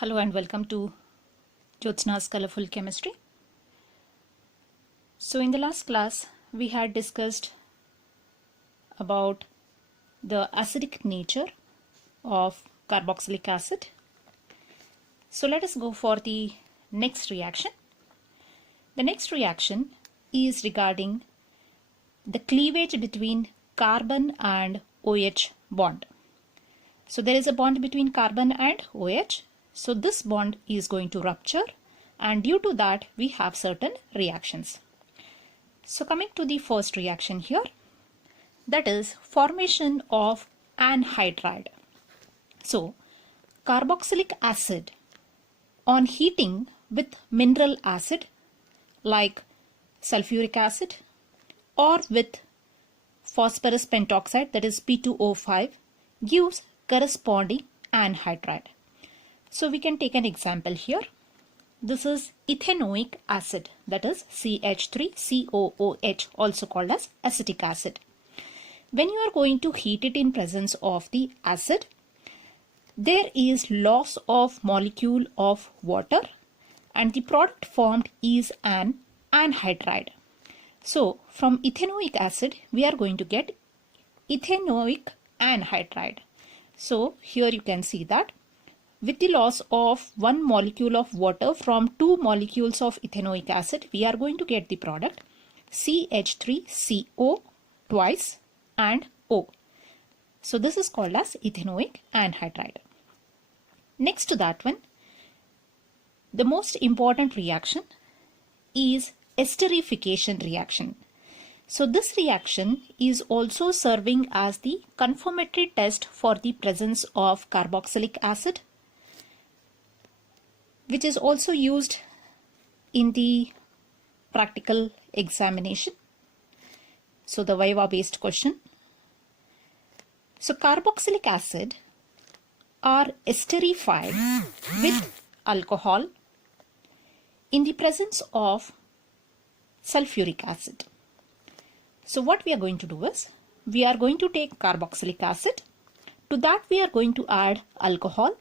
Hello and welcome to JYOTSNA'S Colorful Chemistry. So in the last class we had discussed about the acidic nature of carboxylic acid. So let us go for the next reaction. The next reaction is regarding the cleavage between carbon and OH bond. So there is a bond between carbon and OH. So this bond is going to rupture, and due to that we have certain reactions. So coming to the first reaction here, that is formation of anhydride. So carboxylic acid on heating with mineral acid like sulfuric acid or with phosphorus pentoxide, that is P2O5, gives corresponding anhydride. So we can take an example here. This is ethanoic acid, that is CH3COOH, also called as acetic acid. When you are going to heat it in presence of the acid, there is loss of molecule of water and the product formed is an anhydride. So from ethanoic acid we are going to get ethanoic anhydride. So here you can see that with the loss of one molecule of water from two molecules of ethanoic acid, we are going to get the product CH3CO twice and O. So this is called as ethanoic anhydride. Next to that one, the most important reaction is esterification reaction. So this reaction is also serving as the confirmatory test for the presence of carboxylic acid, which is also used in the practical examination. So the Viva based question. So carboxylic acid are esterified with alcohol in the presence of sulfuric acid. So what we are going to do is, we are going to take carboxylic acid. To that we are going to add alcohol,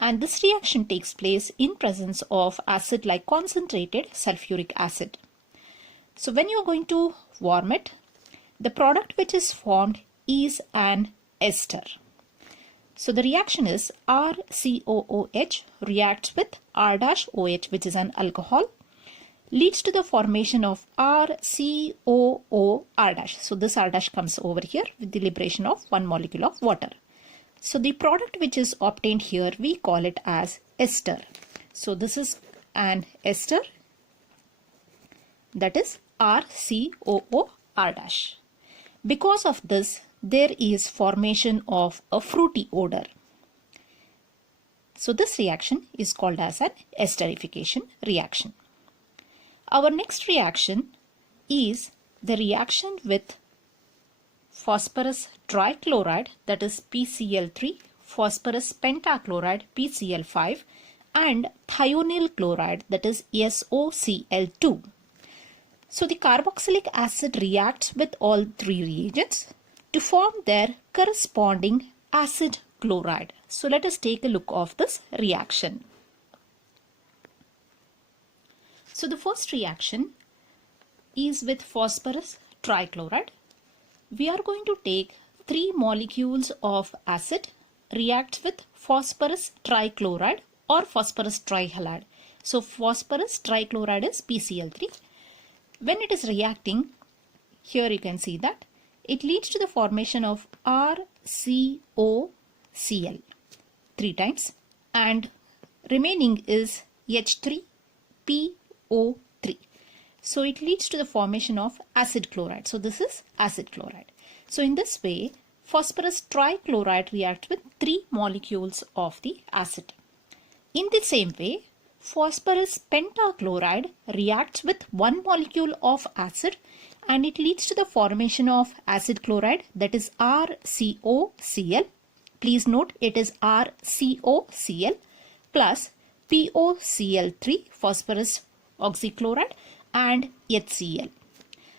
and this reaction takes place in presence of acid like concentrated sulfuric acid. So when you are going to warm it, the product which is formed is an ester. So the reaction is RCOOH reacts with R-OH, which is an alcohol, leads to the formation of RCOOR-. So this R- comes over here with the liberation of one molecule of water. So the product which is obtained here, we call it as ester. So this is an ester, that is RCOOR-. Because of this, there is formation of a fruity odor. So this reaction is called as an esterification reaction. Our next reaction is the reaction with phosphorus trichloride, that is PCl3, phosphorus pentachloride, PCl5, and thionyl chloride, that is SOCl2. So the carboxylic acid reacts with all three reagents to form their corresponding acid chloride. So let us take a look of this reaction. So the first reaction is with phosphorus trichloride. We are going to take 3 molecules of acid, react with phosphorus trichloride or phosphorus trihalide. So phosphorus trichloride is PCl3. When it is reacting, here you can see that it leads to the formation of RCOCl 3 times, and remaining is H3PO3. So it leads to the formation of acid chloride. So this is acid chloride. So in this way, phosphorus trichloride reacts with 3 molecules of the acid. In the same way, phosphorus pentachloride reacts with 1 molecule of acid, and it leads to the formation of acid chloride, that is RCOCl. Please note it is RCOCl plus POCl3, phosphorus oxychloride, and HCl.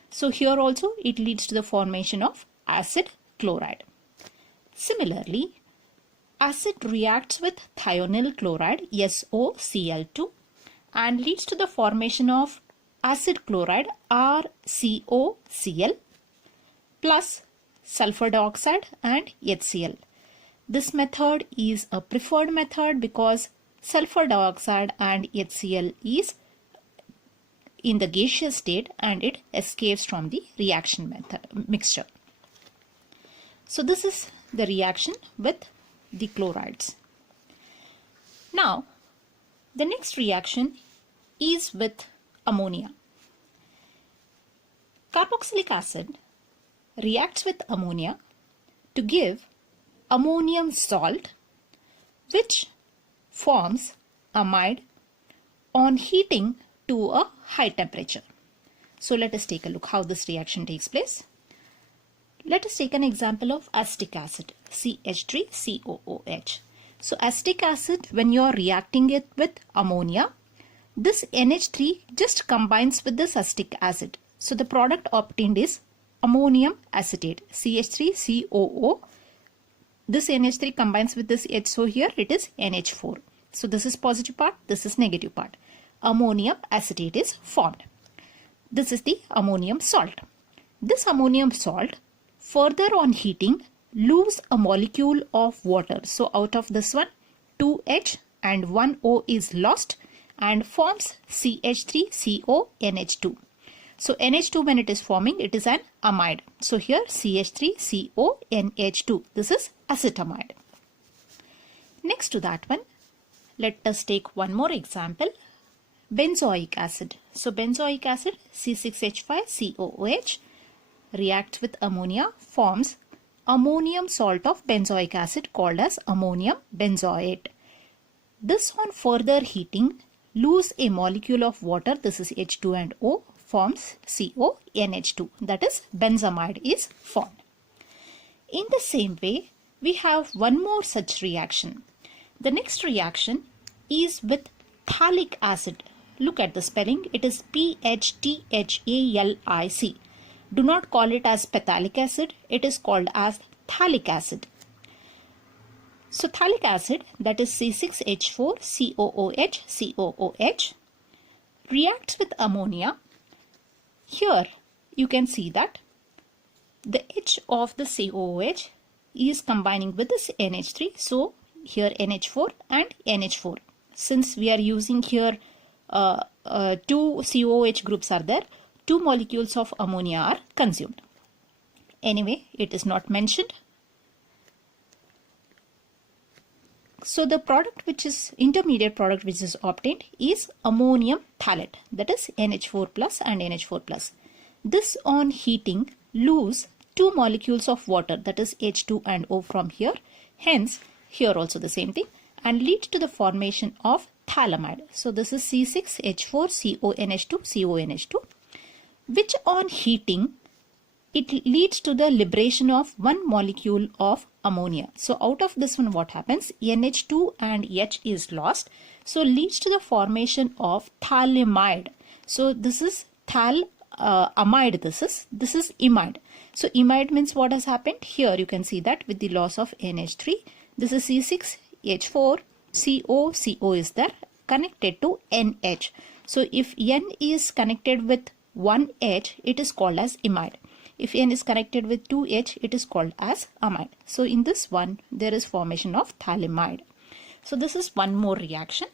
So here also it leads to the formation of acid chloride. Similarly, acid reacts with thionyl chloride SOCl2 and leads to the formation of acid chloride RCOCl plus sulfur dioxide and HCl. This method is a preferred method because sulfur dioxide and HCl is in the gaseous state and it escapes from the reaction mixture. So this is the reaction with the chlorides. Now the next reaction is with ammonia. Carboxylic acid reacts with ammonia to give ammonium salt, which forms amide on heating to a high temperature. So let us take a look how this reaction takes place. Let us take an example of acetic acid, CH3COOH. So acetic acid, when you are reacting it with ammonia, this NH3 just combines with this acetic acid. So the product obtained is ammonium acetate, CH3COO. This NH3 combines with this H, so here it is NH4. So this is positive part, this is negative part. Ammonium acetate is formed. This is the ammonium salt. This ammonium salt further on heating lose a molecule of water. So out of this one, 2H and 1 O is lost and forms CH3CONH2. So NH2 when it is forming, it is an amide. So here CH3CONH2. This is acetamide. Next to that one, let us take one more example. Benzoic acid. So benzoic acid C6H5COOH reacts with ammonia, forms ammonium salt of benzoic acid called as ammonium benzoate. This on further heating lose a molecule of water, this is H2 and O, forms CONH2, that is benzamide is formed. In the same way, we have one more such reaction. The next reaction is with phthalic acid. Look at the spelling, it is PHTHALIC. Do not call it as phthalic acid, it is called as phthalic acid. So phthalic acid, that is C6H4COOH reacts with ammonia. Here you can see that the H of the COOH is combining with this NH3. So here NH4 and NH4. Since we are using here two COOH groups are there, two molecules of ammonia are consumed. Anyway, it is not mentioned. So the product which is intermediate product which is obtained is ammonium phthalate, that is NH4 plus and NH4 plus. This on heating lose two molecules of water, that is H2 and O from here. Hence here also the same thing, and leads to the formation of phthalamide. So this is C6H4CONH2, which on heating it leads to the liberation of one molecule of ammonia. So out of this one what happens? NH2 and H is lost. So leads to the formation of phthalimide. So this is amide, this is imide. So imide means what has happened? Here you can see that with the loss of NH3, this is C6H4CO is there connected to NH. So if N is connected with 1H, it is called as imide. If N is connected with 2H, it is called as amide. So in this one, there is formation of phthalimide. So this is one more reaction.